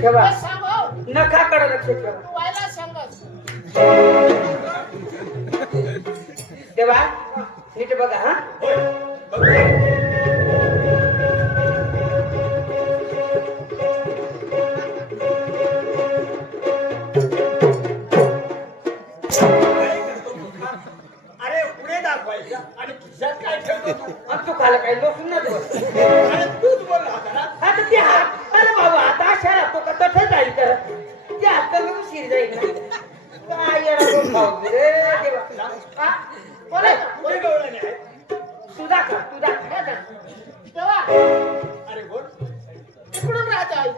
ठेवा. सांग हो. नखाकडे लक्ष ठेवा. तू व्हायला सांगस. देवा नीट बघा हा. अरे पुढे दाखवायचं आणि खिशात काय ठेवतो तू? आणि तू खाला काय लोसून ना तू. अरे तूच बोल होता ना. आता ते हात अरे बाबा आता अशा तो का तठ जाईल कर ते हात कमी उशीर जाईल ना. काय येणार तो खाऊ रे देवा. हा? बोला ना. पुढे गवळणी आहे. तू दाखव तू दाखव. तेव्हा अरे बोल. तिकडून राहत आहे.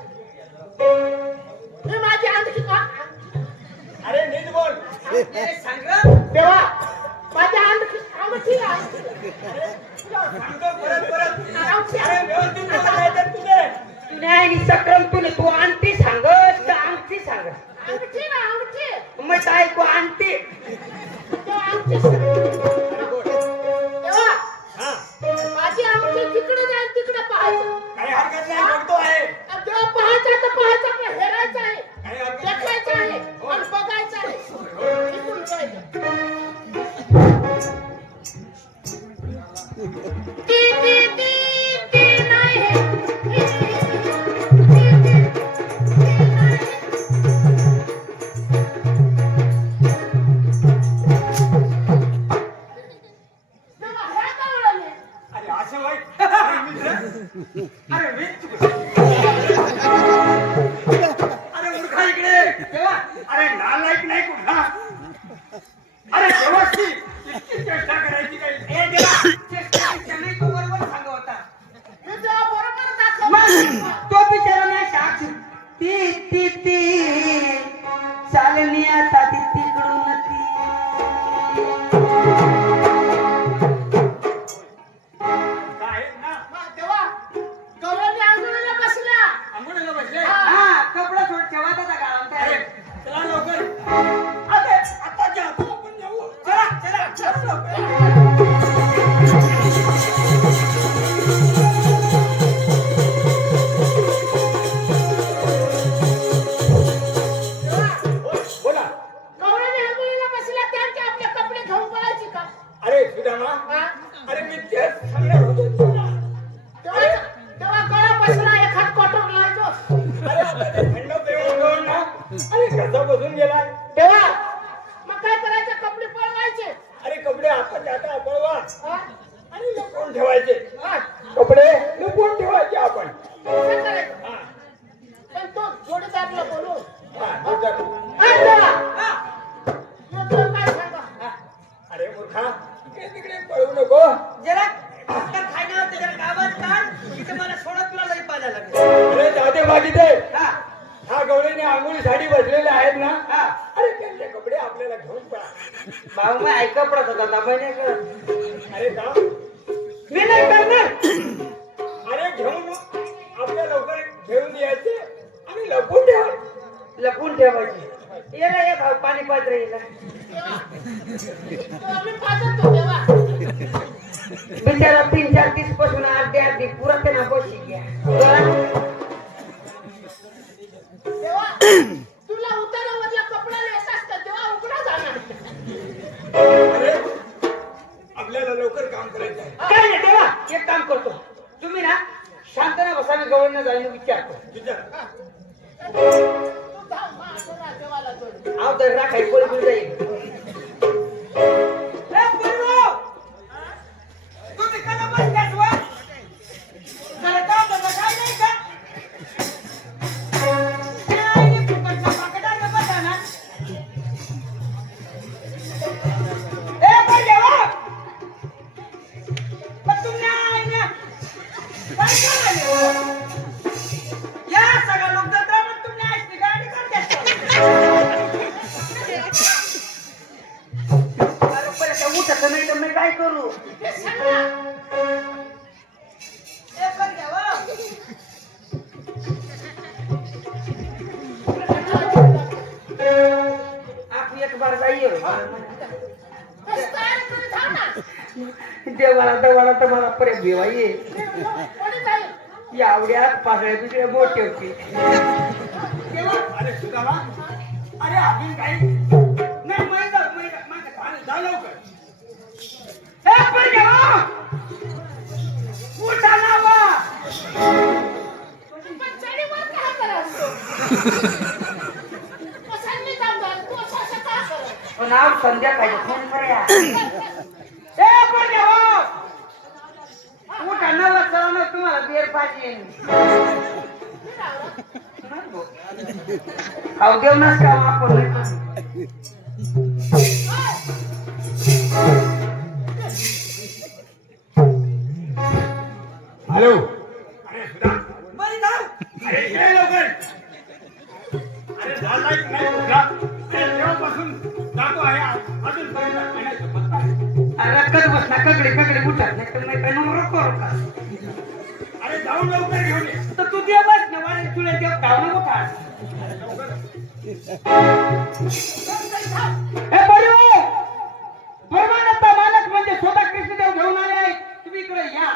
मी माझी आणखी का? अरे नीट बोल. सांग तेव्हा माझ्या आणखी आहे. सांगतो परत परत. आमची अरे व्यवस्थित बोल नाही तर तुझे. तुने आणि सक्राम तुने तू आणती सांगत का आणती सांग. अंगठी ना अंगठी. मग काय तू आणती. तेव्हा अंगठी. तेव्हा हा माझी अंगठी तिकडे जाईल तिकडे पाहायचं. काही हरकत नाही बघतो आहे. आणि तेव्हा पाहायचं तर पाहायचं आपलं हेरायचं आहे. काही हरकत नाही. देखायचं आहे आणि बघायचं आहे. इकडून जायचं. ती ती ती ती नाही हे. तेव्हा हे कळलं. अरे असं वाईट. अरे मित्र. अरे मित्र. अरे मूर्खा इकडे. तेव्हा अरे नालायक नाही कुठला. अरे व्यवस्थित इतकी चेष्टा करायची काही. ए देवा चेष्टा नाही तू बरोबर सांग होता. मी तेव्हा बरोबर मग दाखवलं. तो बिचारा नाही साक्ष ती ती ती चालणी आता ती तिकडून ती. काय ना तेव्हा गवळणी आंघोळीला बसल्या. आंघोळीला बसले. हा कपडा सोड ठेवा आता गावात अरे आहे. चला लवकर. अरे आता जातो आपण जाऊ. चला चला चला लवकर. बोला. गवळणी आंघोळीला बसल्या त्यांचे आपले कपडे घेऊन पळायची का? अरे सुदामा. हा? अरे मी तेच सांगणार होतो तुला. तेव्हा तेव्हा गळा बसला एखाद कॉटन लावायचो. अरे आता ते थंड पेऊन घेऊन ना. अरे कसा बसून गेला. तेव्हा मग काय करायचं कपडे पळवायचे. अरे कपडे आताच्या आता पळवा हा? आणि लपवून ठेवायचे. हा? कपडे लपवून ठेवायचे आपण. असं करायचं. हा पण तो जोडीदारला बोलू. हा नंतर. हा, तेव्हा. मग तुला काय सांगा? अरे मूर्खा इकडे तिकडे पळू नको. जरा भाकर खायला होते जरा गावात काढ इथे मला सोडत तुला लई पाहिजे लागेल. अरे जाते बाकी ते. हा हा गवळीने आंघोळीसाठी बसलेले आहेत ना. हा अरे त्यांचे कपडे आपल्याला घेऊन पळा. भाऊ मग ऐका पडत होता ना महिने कर. अरे का. मी नाही करणार. अरे घेऊन आपल्या लवकर घेऊन यायचे आणि लपवून ठेवायचे. लपून ठेवायची. ये ना ये भाऊ पाणी पात्र येईल. तेव्हा मी पाहत होतो तेव्हा. बिचारा 3-4 दिवस पासून अर्धी पुरा त्यांना बशी घ्या. तेव्हा तुला उतारावरला कपडा येत असतं तेव्हा उघडा जाणार. अरे आपल्याला लवकर काम करायचं आहे. काय नाही तेव्हा एक काम करतो. तुम्ही ना शांतना बसावी गवळण जायला विचारतो. विचार. तू थांब, माझं ना देवाला जोड. आव तर राखाय पळून जाईल. ए पोरं! तुम्ही कधी बसल्यास वर? जरा काम धंदा काय नाही का? काय नाही फुकटचा पाकिटानं बसा ना. ए पहिले हो! पण तुम्ही आहे ना. काय करायले हो? या सगळ्या लोक जत्रा मग तुम्ही ऐकली गाडी करते. अरे पहिले उठत नाही तर मी काय करू. हे सांग ना. ए पण घ्या हो. आप एक बार जाइए. बस तयारी करून थांब ना. देवाला तर मला परत भिवाई कोणी जाईल? या आवड्यात पाकळ्या दुसऱ्या मोठे होते. तेव्हा अरे सुधाबा अरे अजून काही नाही माझं खाणं झालं लवकर ए पोरगे हो उठा ना वा पण चढीवर काय करायचं? कशाने जाणार? तू असं का करत? पण आज संध्याकाळी फोन करूया ए पोरगे हो उठा ना वा चला ना तुम्हाला बिअर पाहिजे खाऊ देऊ नस का आपण हॅलो अरे सुधा बरी जाऊ अरे ये लवकर अरे झालाय की नाही सुधा अरे तेव्हापासून जातो आहे अजूनपर्यंत खाण्याचं पत्ता नाही. रखत बसला ककडे उठत नाही तर नाही काय नंबर करू का अरे जाऊन लवकर घेऊन ये तर तू दे बस ना वाले तुला देव धाव नको का ए बरी परमानंद मालक म्हणजे स्वतः कृष्णदेव घेऊन आले आहेत तुम्ही इकडे या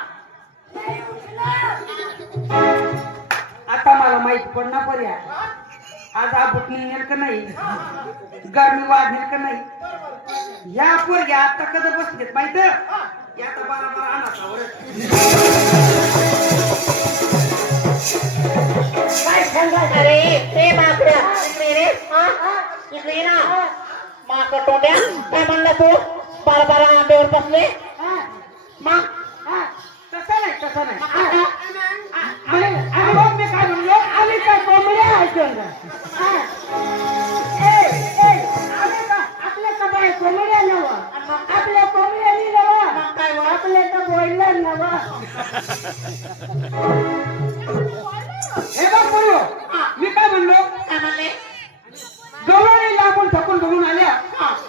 आता मला माहित पडणार पर्या आज हा बुटणी नेल का नाही गरमी वाढेल का नाही या पोरग्या आता कधी बसलेत माहित आता बारा आणा काय सांगायचं रे? ते माकड्या इकडे रे. इकडे ये ना. माकड तोंड्या काय म्हणला तू? बारा आंब्यावर बसले मग तसं नाही आणि मग मी काय म्हणलो आम्ही काय कोंबड्या ऐकून आपल्या का बाय कोंबड्या नवं आपल्या कोंबड्यानी नवं काय वा? आपल्या का बॉयलर नवं हे बघ बोललो मी काय म्हणलो काय म्हणले? गवळणी लांबून थकून बघून आल्या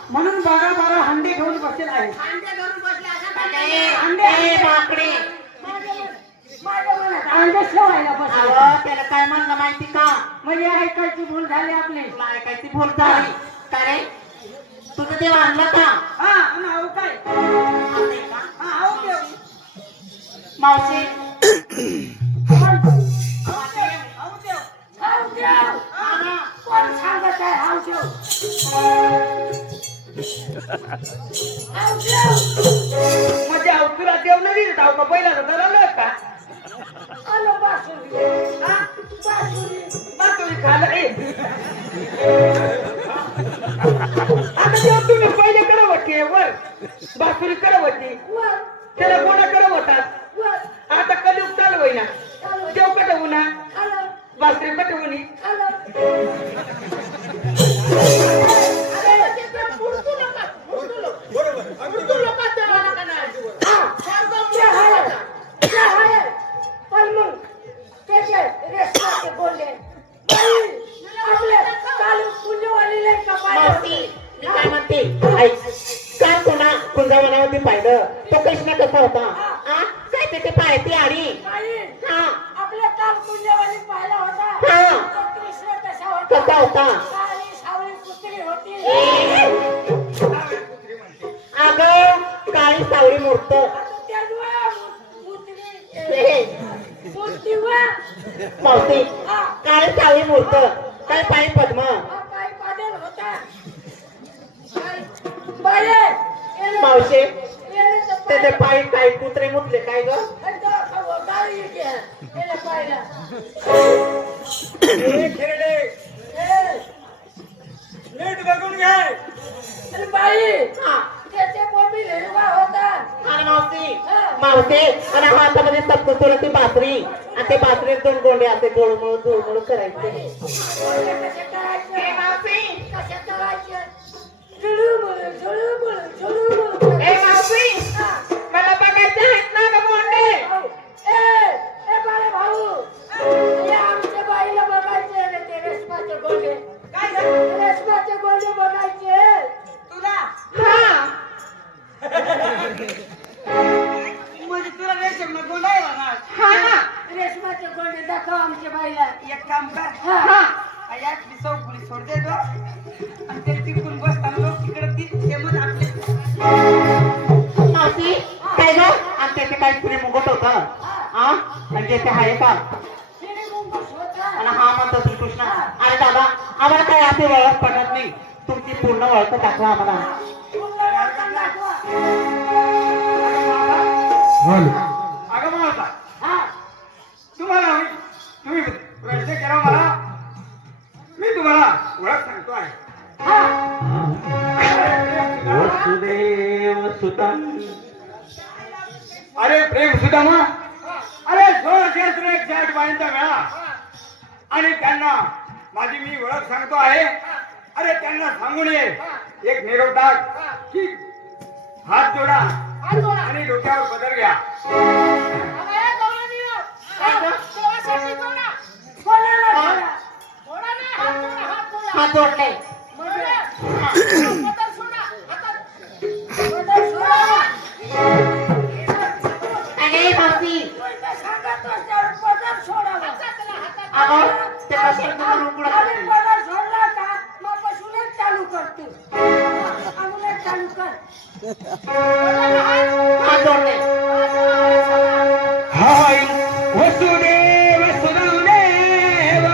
म्हणून 12 हंडे घेऊन बसेल आहे ए, माकडे अंडे ठेवायला बसले अहो, त्याला काय म्हणलं माहिती का? म्हणजे ऐकायची भूल झाली आपली तुला ऐकायची भूल झाली का रे? तुझं देव आणलं का? हा नाव काय आणलंय का? हा आहो देव मावशी कोण सांगत आहे हाव देव म्हणजे तुला देव नाही दिलं का पहिला धरलं का बासुरी खाल्लं आता देव तुम्ही पहिले करत होते वर बासुरी करत होती त्याला गोडा करत होतात आता कधी चालू होईना देव कट होईना बासुरी कट होईनी मावशी मी काय म्हणते ऐक काय कोणा कुंजावनावरती पाहिलं तो कृष्ण कसा होता आ? काय त्याचे पायती आडी हा आपल्या काल पुण्यवाली पाहिला होता हा कृष्ण कसा कसा होता काळी सावळी कुत्री होती अगं काळी सावळी मूर्त मावशी काळी सावळी मूर्त काय पायी पद्म मावशे त्याचे पायी काय कुत्रे मुतले काय ग नीट बघून घ्या आणि मावशी आणि हातामध्ये सप्तसुराची बासरी आणि ते बासरीत 2 गोंडे असे गोळमोळ करायचे मला बघायचे आहेत ना ग गोंडे आमच्या बाईला बघायचे ते रेशमाचे गोंडे रेशमाचे गोंडे बघायचे तुला हा म्हणजे तुला रेशम गोंडा आहे ना हा रेशमाचे गोंडे दाखव आमच्या बाईला एक काम कर हा यातली चौकुली सोड दे गं आणि ते तिकडून बसताना लोक तिकडे ती फेमस आपले मावशी काय ग आणि त्याचे काही पुढे मुगट होत आणि त्याचे आहे का आणि हा म्हणतो श्रीकृष्ण. अरे दादा आम्हाला काय आपली ओळख पटत नाही, तुमची पूर्ण ओळख दाखवा आम्हाला. अगं माता तुम्हाला तुम्ही प्रश्न केला मला, मी तुम्हाला ओळख सांगतो आहे. वसुदेव सुतम. अरे प्रेम सुदामा, अरे 1661 बाईंचा वेळा आणि त्यांना माझी मी ओळख सांगतो आहे. अरे त्यांना सांगून ये एक निरोप टाक की हात जोडा आणि डोक्यावर पदर घ्या. हात जोडले. अगे मावशी अगं ते कशाला तुम्ही रुकडं करते? हात जोडले. हाय वसुदेव सुदेव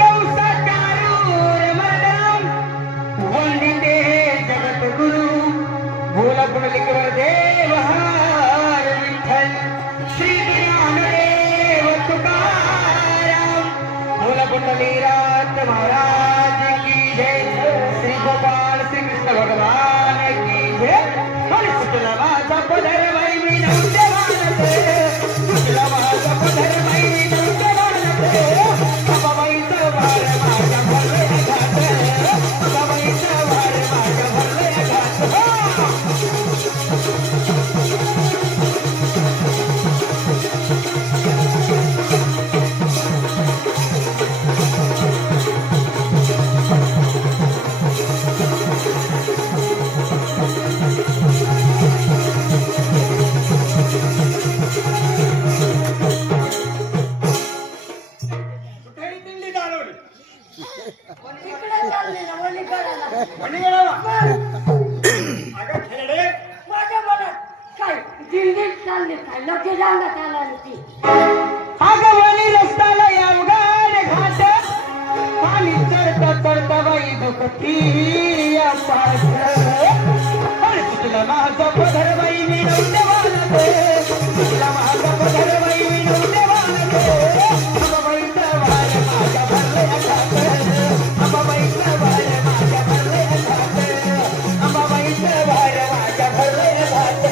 कौसकारूरमणं वंदिते जगद्गुरु भूलपुंडलिकवरदेव हर विठ्ठल श्री ज्ञानदेव तुकाराम भूलपुंडलीनाथ महाराज की जय. श्री गोपाल श्री कृष्ण भगवान की जय. हरि सुतला माझा पदर वै विनवते वानते, सुतला माझा पदर वै विनवते वानते. बाबाईचा वार माझ्या भरले घाट, बाबाईचा वार माझ्या भरले घाट. कुठेही दिंडी चालवली वणीगडाला. अगं खेळडे, आगवणी रस्त्याला अवघड घाट, पाणी चढता चढता बाई दुखती पाठ. अरे तुला माझा पदर बाई मिळवते वानते, तुला माझा पदर बाई मिळवते वानते. बाबाईचा वार माझ्या भरले घाट, बाबाईचा वार माझ्या भरले घाट, बाबाईचा वार माझ्या भरले घाट,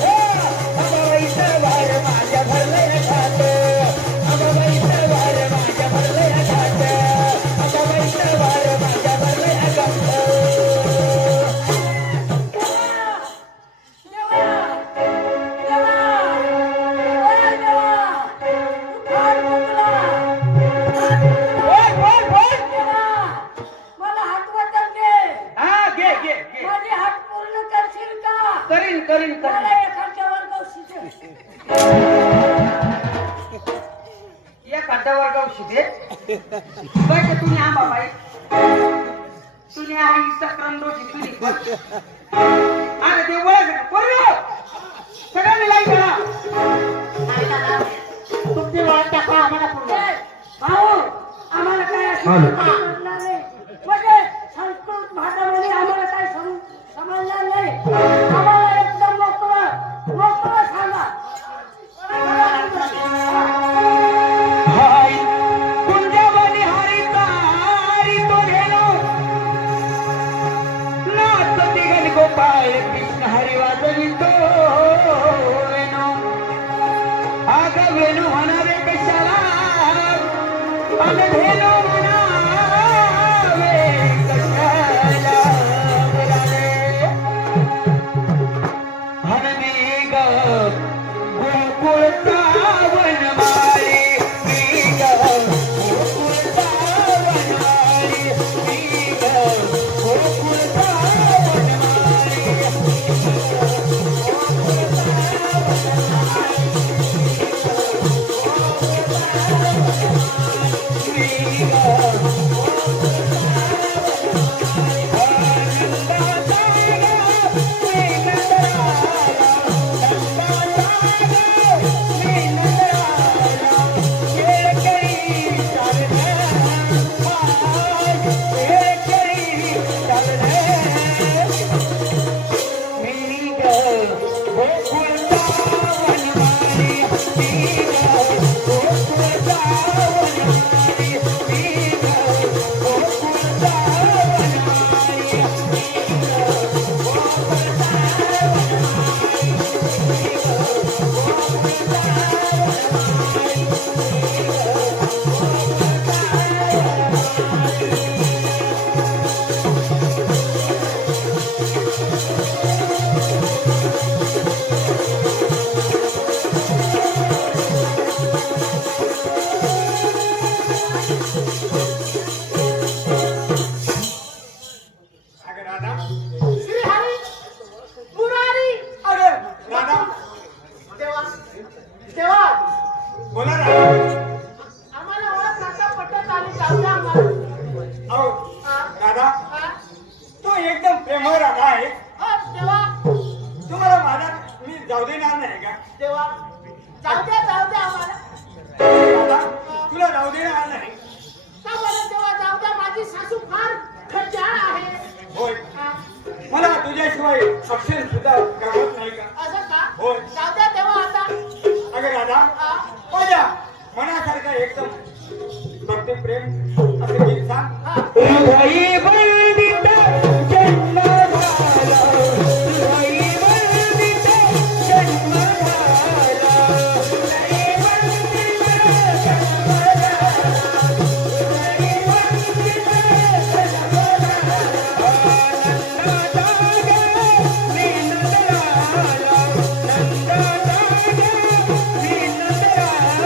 बाबाईचा वार माझ्या भरले घाट, बाबाईचा वार माझ्या भरले घाट, बाबाईचा वार माझ्या भरले घाट. बोल बोल बोल. हा घे घे घे. करीन करीन करीन. या काटावर गावशी दे बघ तुम्ही आंबा बाई तुम्ही आहे सक्रम दोषी तुम्ही बघ. अरे देव ओळख पोरं सगळ्यांनी लाईक करा. अरे दादा तुमची ओळख दाखवा आम्हाला पूर्ण. भाऊ आम्हाला काय म्हणजे संस्कृत भाषामध्ये आम्हाला काय समजणार नाही. आम्हाला एकदम मोकळं मोकळं सांगा. हाय कुंजवनी हरिता हरितो धेनो नाच दिगन गोपाळ कृष्ण हरी वाजवितो. बोला राधा. आम्हाला ओळख आता पटत आली जाऊ द्या आम्हाला अहो हा? राधा, हा? तो एकदम प्रेमळ राधा आहे. देवा तुम्हाला माझा मी जाऊ देणार नाही का? देवा जाऊ द्या आम्हाला राधा, तुला जाऊ देणार नाही. का बरं देवा जाऊ द्या माझी सासू फार खट्याळ आहे होय, हा? मला तुझ्याशिवाय अक्षर सुद्धा गमत नाही का? असं का होय. जाऊ द्या देवा आता अगं राधा, हा? माझ्या मनासारखं एकदम भक्ती प्रेम असं गीत सांग. हा? हृदयी बंदित जन्म झाला, हृदयी बंदित जन्म झाला, हृदयी बंदित जन्म झाला, हृदयी बंदित जन्म झाला. नंदा जागा विनोद राला, नंदा जागा विनोद राला.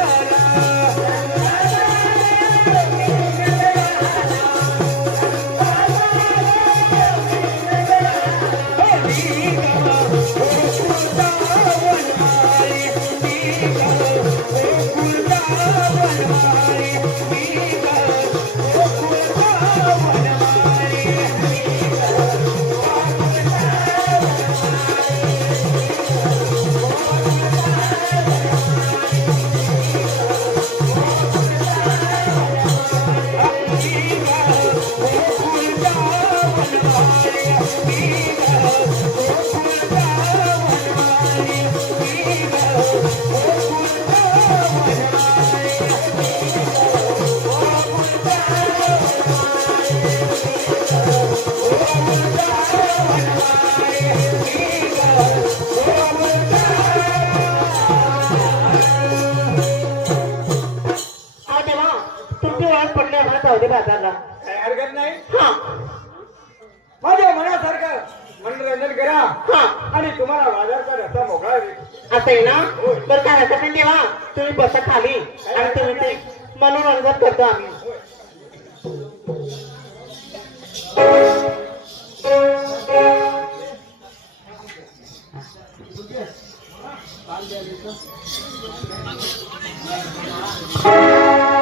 तुमची ओळख पडली आम्हाला जाऊ दे बाजारला. काही हरकत नाही. हा माझ्या मनासारखं मनोरंजन करा हा आणि तुम्हाला बाजारचा रस्ता मोकळा होईल. असं आहे ना. बरं काय हरकत नाही देवा, तुम्ही बसा खाली आणि तुम्ही ते मनोरंजन करतो आम्ही. Thank you.